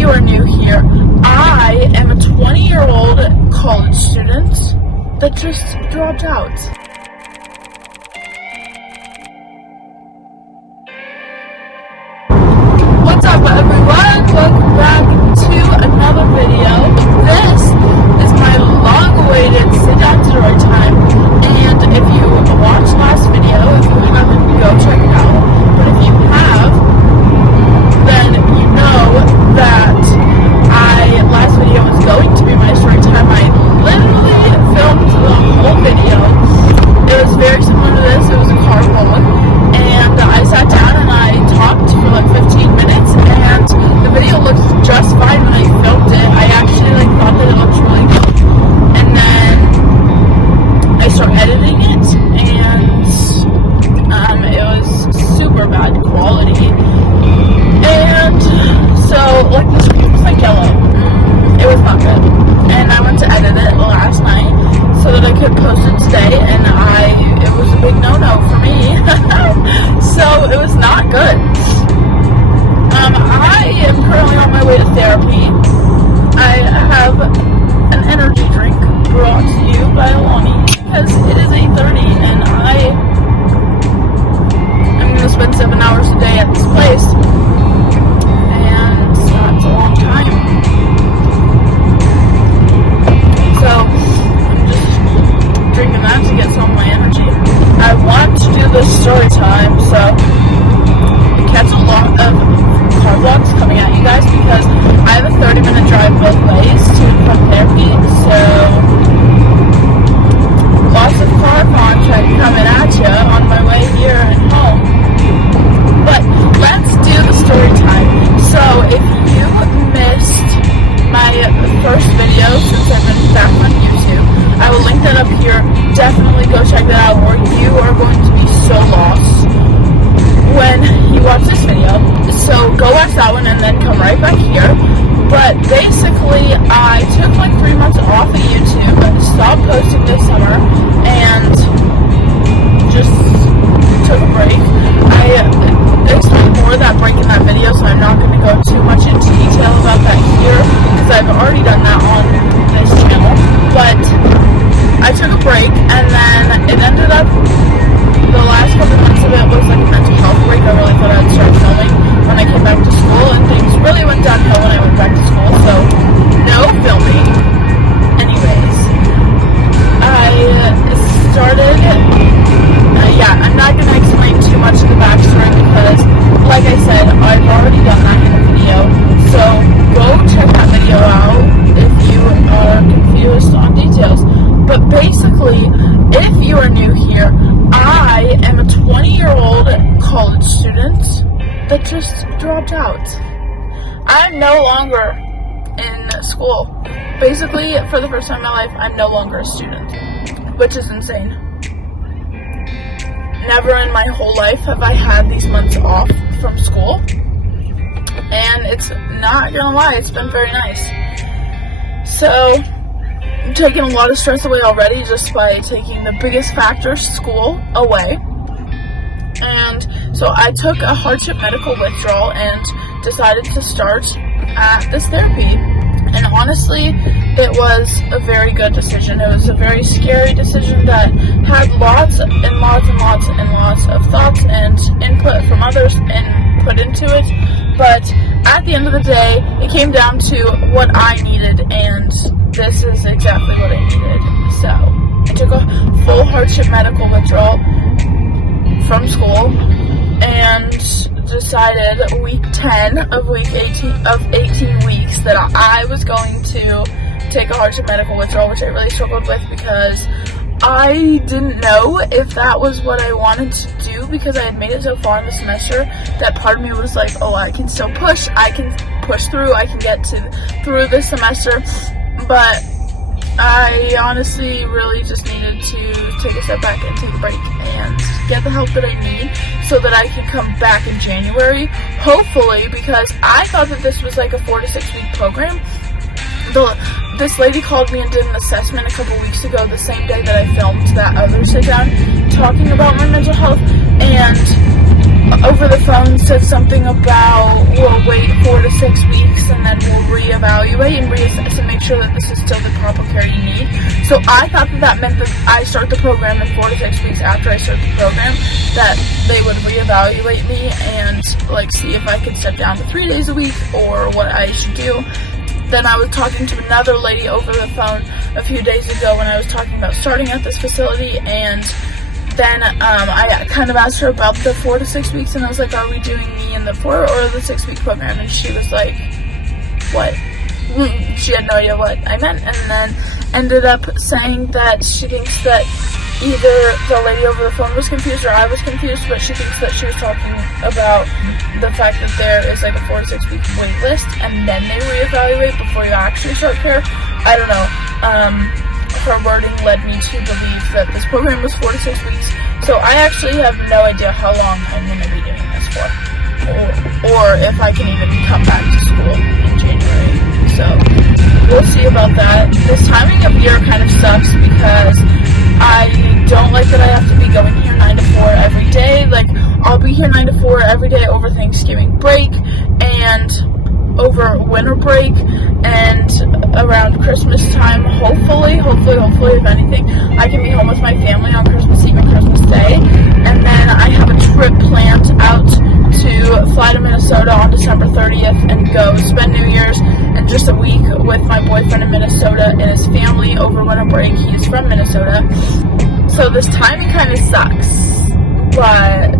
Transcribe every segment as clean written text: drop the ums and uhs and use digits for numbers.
you are new here, I am a 20-year-old college student that just dropped out. What's up, everyone? Welcome back to another video. This is my long-awaited sit-down story time, and if you watched last video, if you haven't, go check it out. But if you have, then you know that last video was going to be my story time. I literally filmed the whole video. It was very similar to this. It was a car vlog, and I sat down and I talked for like 15 minutes, and the video looked just fine when I filmed it. I actually thought that it looked really good, and then I started editing it, and it was super bad quality, and so this was like yellow. It was not good, and I went to edit it last night so that I could post it today, and it was a big no-no for me. So it was not good. I am currently on my way to therapy. I have an energy drink brought to you by Alani because it is 8:30, and I'm going to spend 7 hours a day at this place, and that's a long time. So I'm just drinking that to get some of my energy. I want to do this story time, so catch a lot of car vlogs coming at you guys because I have a 30-minute drive both ways to and from therapy, so lots of car content coming at you on my way here and home. But let's do the story time. So if you missed my first video since I've been back on YouTube, I will link that up here. Definitely go check that out, or you are going to be so lost when you watch this video. So go watch that one and then come right back here. But basically, I took like 3 months off of YouTube, stopped posting this summer, and just took a break. I explained more of that break in that video, so I'm not going to go too much into detail about that here, because I've already done that on this channel. But I took a break, and then it ended up, the last couple months of it was like a mental health break. I really thought I'd start filming when I came back to school, and things really went downhill when I went back to school, so no filming. Anyways, I started, I'm not going to explain too much of the backstory because, like I said, I've already done that in a video, so go check that video out if you are confused on details. But basically, if you are new here, I am a 20-year-old college student that just dropped out. I'm no longer in school. Basically, for the first time in my life, I'm no longer a student, which is insane. Never in my whole life have I had these months off from school, and it's not gonna lie, it's been very nice. So I'm taking a lot of stress away already just by taking the biggest factor, school, away. And so I took a hardship medical withdrawal and decided to start at this therapy. And honestly, it was a very good decision. It was a very scary decision that had lots and lots and lots and lots of thoughts and input from others and put into it. But at the end of the day, it came down to what I needed, and this is exactly what I needed. So I took a full hardship medical withdrawal from school and decided week 10 of 18 weeks that I was going to take a hardship medical withdrawal, which I really struggled with because I didn't know if that was what I wanted to do because I had made it so far in the semester that part of me was like, oh, I can still push, I can push through, I can get through this semester, but I honestly really just needed to take a step back and take a break and get the help that I need so that I can come back in January, hopefully, because I thought that this was like a 4 to 6 week program. This lady called me and did an assessment a couple weeks ago, the same day that I filmed that other sit down talking about my mental health, and over the phone said something about we'll wait 4 to 6 weeks and then we'll reevaluate and reassess and make sure that this is still the proper care you need. So I thought that meant that I start the program in 4 to 6 weeks after I start the program, that they would reevaluate me and like see if I could step down to 3 days a week or what I should do. Then I was talking to another lady over the phone a few days ago when I was talking about starting at this facility, and then I kind of asked her about the 4 to 6 weeks, and I was like, are we doing me in the 4 or the 6 week program? And she was like, what? She had no idea what I meant, and then ended up saying that she thinks that either the lady over the phone was confused or I was confused, but she thinks that she was talking about the fact that there is like a 4 to 6 week wait list and then they reevaluate before you actually start care. I don't know. Her wording led me to believe that this program was 4 to 6 weeks, so I actually have no idea how long I'm going to be doing this for, or if I can even come back to school in January. So we'll see about that. This timing of year kind of sucks because I don't like that I have to be going here 9 to 4 every day. Like, I'll be here 9 to 4 every day over Thanksgiving break and over winter break and around Christmas time. Hopefully, if anything, I can be home with my family on Christmas Eve and Christmas Day. And then I have a trip planned out to fly to Minnesota on December 30th and go spend New Year's and just a week with my boyfriend in Minnesota and his family over winter break. He is from Minnesota. So this timing kind of sucks, but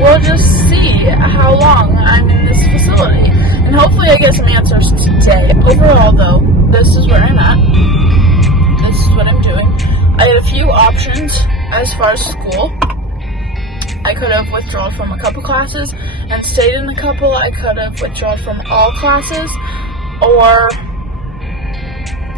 we'll just see how long I'm in this facility. And hopefully I get some answers today. Overall though, this is where I'm at. This is what I'm doing. I had a few options as far as school. I could have withdrawn from a couple classes and stayed in a couple. I could have withdrawn from all classes, or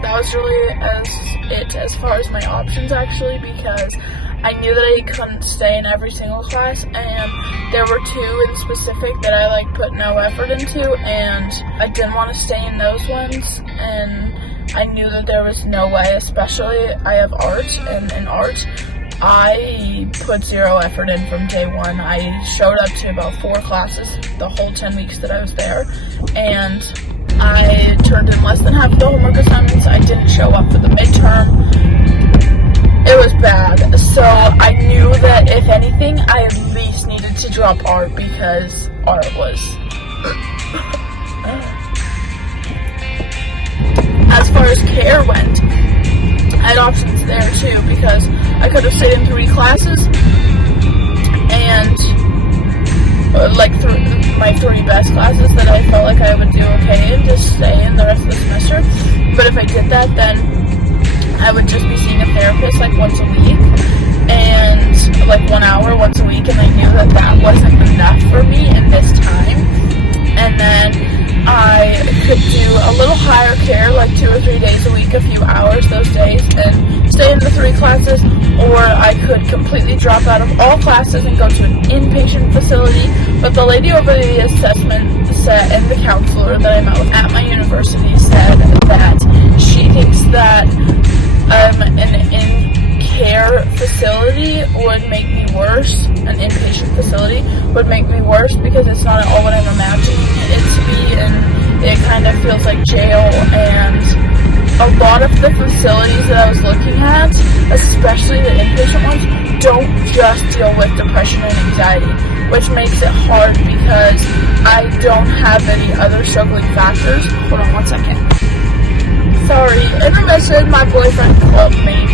that was really as far as my options actually, because I knew that I couldn't stay in every single class, and there were 2 in specific that I like put no effort into, and I didn't want to stay in those ones, and I knew that there was no way, especially I have art, and in art I put 0 effort in from day one. I showed up to about 4 classes the whole 10 weeks that I was there, and I turned in less than half of the homework assignments. I didn't show up for the midterm. It was bad. So I knew that if anything, I at least needed to drop art because art was... As far as care went, I had options there too, because I could have stayed in 3 classes and my 3 best classes that I felt like I would do okay in, just stay in the rest of the semester. But if I did that, then I would just be seeing a therapist like once a week, and like 1 hour once a week, and I knew that that wasn't enough for me in this time. And then I could do a little higher care, like 2 or 3 days a week, a few hours those days, and stay in the 3 classes, or I could completely drop out of all classes and go to an inpatient facility. But the lady over the assessment said, and the counselor that I met with at my university said that she thinks that an in-care facility would make me worse. An inpatient facility would make me worse because it's not at all what I'm imagining it to be, and it kind of feels like jail. And a lot of the facilities that I was looking at, especially the inpatient ones, don't just deal with depression and anxiety, which makes it hard because I don't have any other struggling factors. Hold on 1 second. Sorry, intermission, my boyfriend called me.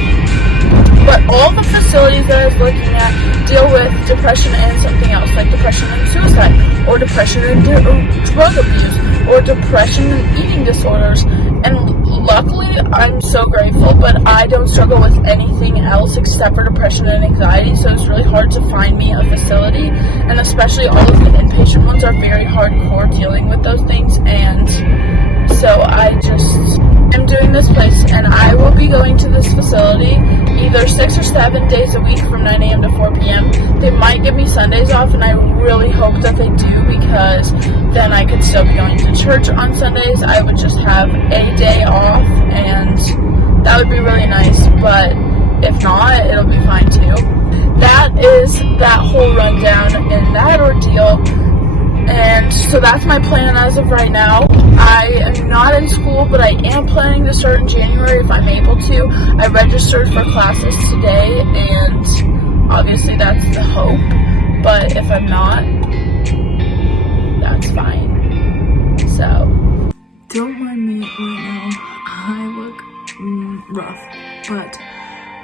But all the facilities that I was looking at deal with depression and something else, like depression and suicide, or depression and drug abuse, or depression and eating disorders. And luckily, I'm so grateful, but I don't struggle with anything else except for depression and anxiety, so it's really hard to find me a facility, and especially all of the inpatient ones are very hardcore dealing with those things. And so I just am doing this place, and I will be going to this facility either 6 or 7 days a week from 9 a.m. to 4 p.m. They might give me Sundays off, and I really hope that they do, because then I could still be going to church on Sundays. I would just have a day off, and that would be really nice, but if not, it'll be fine too. that is that whole rundown and that ordeal. And so that's my plan as of right now. I am not in school, but I am planning to start in January if I'm able to. I registered for classes today, and obviously that's the hope. But if I'm not, that's fine. So, don't mind me right now. I look rough, but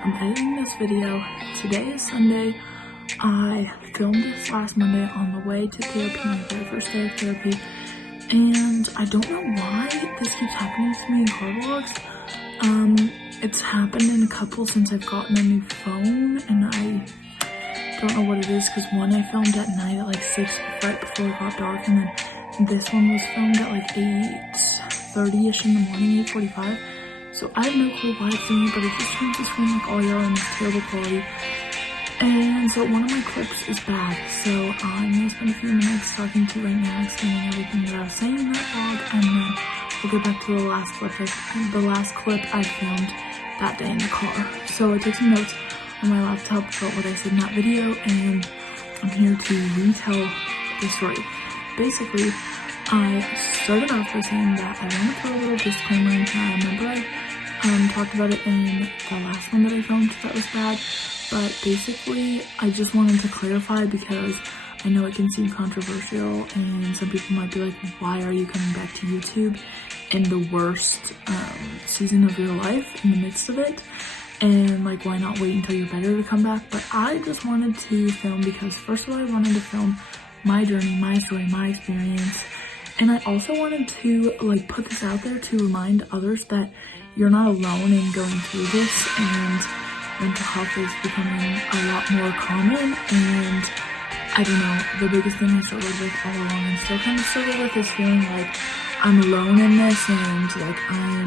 I'm editing this video. Today is Sunday. I filmed this last Monday on the way to therapy, my very first day of therapy, and I don't know why this keeps happening to me in car vlogs. It's happened in a couple since I've gotten a new phone, and I don't know what it is, because one I filmed at night at like 6, right before it got dark, and then this one was filmed at like 8:30ish in the morning, 8:45. So I have no clue why it's doing it, but it just turns the screen like all yellow and it's terrible quality. And so one of my clips is bad, so I'm going to spend a few minutes talking to you right now, explaining everything that I was saying in that vlog, and then we'll get back to the last clip I filmed that day in the car. So I took some notes on my laptop about what I said in that video, and I'm here to retell the story. Basically, I started off by saying that I want to put a little disclaimer in here. I remember I talked about it in the last one that I filmed that was bad. But basically, I just wanted to clarify because I know it can seem controversial and some people might be like, why are you coming back to YouTube in the worst season of your life in the midst of it? And like, why not wait until you're better to come back? But I just wanted to film because first of all, I wanted to film my journey, my story, my experience. And I also wanted to like put this out there to remind others that you're not alone in going through this, and mental health is becoming a lot more common. And I don't know, the biggest thing I struggled with all along and still kind of struggle with is feeling like I'm alone in this, and like I'm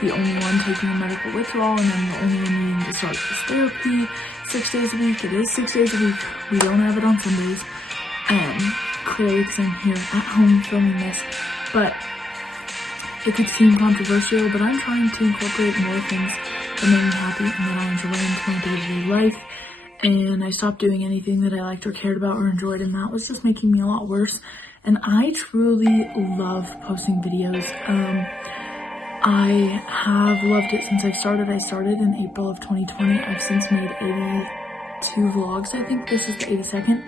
the only one taking a medical withdrawal, and I'm the only one needing to start this therapy 6 days a week. It is 6 days a week. We don't have it on Sundays. Clearly because I'm here at home filming this, but it could seem controversial, but I'm trying to incorporate more things that make me happy and that I enjoy into my day-to-day life. And I stopped doing anything that I liked or cared about or enjoyed, and that was just making me a lot worse. And I truly love posting videos. I have loved it since I started. I started in April of 2020. I've since made 82 vlogs. I think this is the 82nd.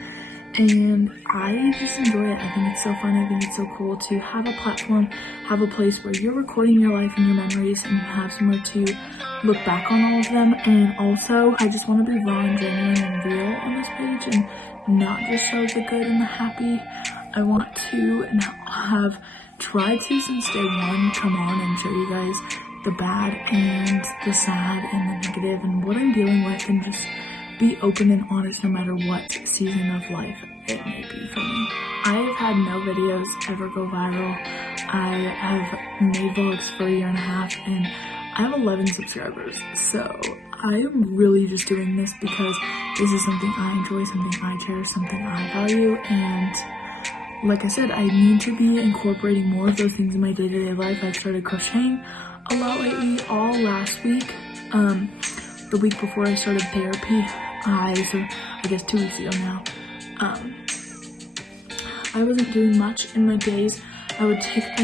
And I just enjoy it. I think it's so fun. I think it's so cool to have a platform, have a place where you're recording your life and your memories, and you have somewhere to look back on all of them. And also, I just want to be raw and genuine and real on this page and not just show the good and the happy. I want to, and have tried to since day one, come on and show you guys the bad and the sad and the negative and what I'm dealing with, and just be open and honest no matter what season of life it may be for me. I have had no videos ever go viral. I have made vlogs for a year and a half, and I have 11 subscribers. So I am really just doing this because this is something I enjoy, something I cherish, something I value. And like I said, I need to be incorporating more of those things in my day-to-day life. I've started crocheting a lot lately, all last week. The week before I started therapy, I guess 2 weeks ago now, I wasn't doing much in my days. I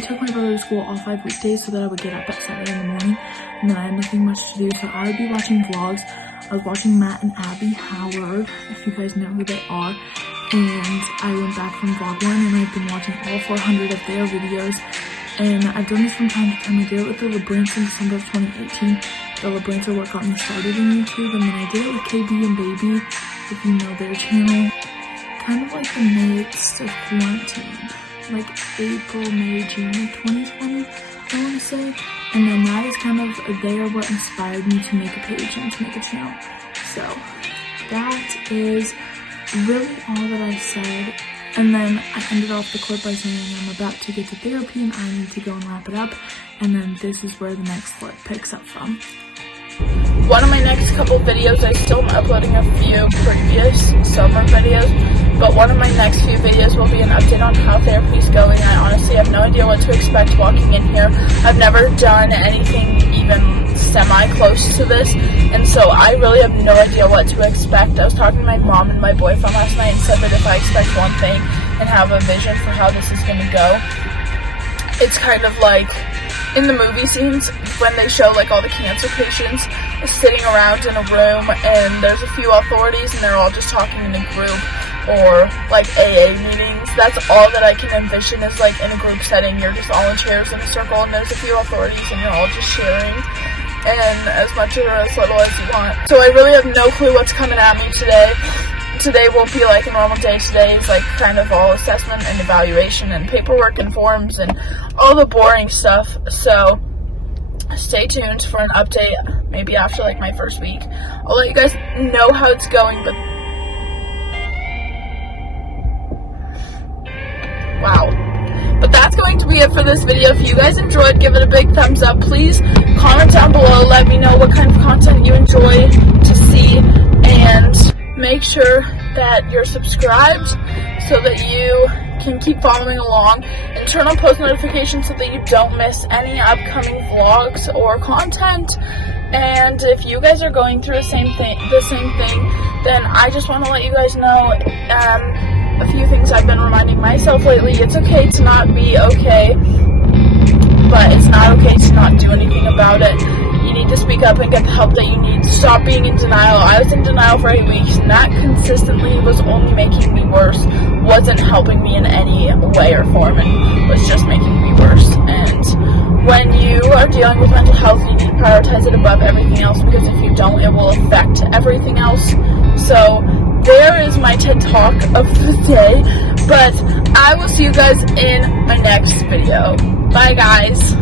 took my brother to school all 5 weekdays so that I would get up at 7 in the morning, and then I had nothing much to do, so I would be watching vlogs. I was watching Matt and Abby Howard, if you guys know who they are, and I went back from vlog 1, and I've been watching all 400 of their videos, and I've done this from time to time. I did it with the LeBrants in December of 2018. The LeBrants are what got me started in YouTube, and then I did it with KB and Baby, if you know their channel, kind of like the midst of quarantine, like April, May, June of 2020, I want to say. And then that is kind of, they are what inspired me to make a page and to make a channel. So that is really all that I said. And then I ended off the clip by saying I'm about to get to therapy and I need to go and wrap it up. And then this is where the next clip picks up from. One of my next couple videos, I still am uploading a few previous summer videos, but one of my next few videos will be an update on how therapy is going. I honestly have no idea what to expect walking in here. I've never done anything even semi-close to this, and so I really have no idea what to expect. I was talking to my mom and my boyfriend last night and said that if I expect one thing and have a vision for how this is going to go, it's kind of like in the movie scenes when they show like all the cancer patients sitting around in a room and there's a few authorities and they're all just talking in a group, or like AA meetings. That's all that I can envision is like in a group setting. You're just all in chairs in a circle and there's a few authorities and you're all just sharing, and as much or as little as you want. So I really have no clue what's coming at me today. Today won't be like a normal day. Today is like kind of all assessment and evaluation and paperwork and forms and all the boring stuff. So stay tuned for an update maybe after like my first week. I'll let you guys know how it's going, but wow. But that's going to be it for this video. If you guys enjoyed, give it a big thumbs up. Please comment down below. Let me know what kind of content you enjoy to see, and make sure that you're subscribed so that you can keep following along, and turn on post notifications so that you don't miss any upcoming vlogs or content. And if you guys are going through the same thing, then I just want to let you guys know a few things I've been reminding myself lately. It's okay to not be okay, but it's not okay to not do anything about it. You need to speak up and get the help that you need. Stop being in denial. I was in denial for 8 weeks, and that consistently was only making me worse. Wasn't helping me in any way or form, and was just making me worse. And when you are dealing with mental health, you need to prioritize it above everything else, because if you don't, it will affect everything else. So there is my TED Talk of the day, but I will see you guys in my next video. Bye, guys.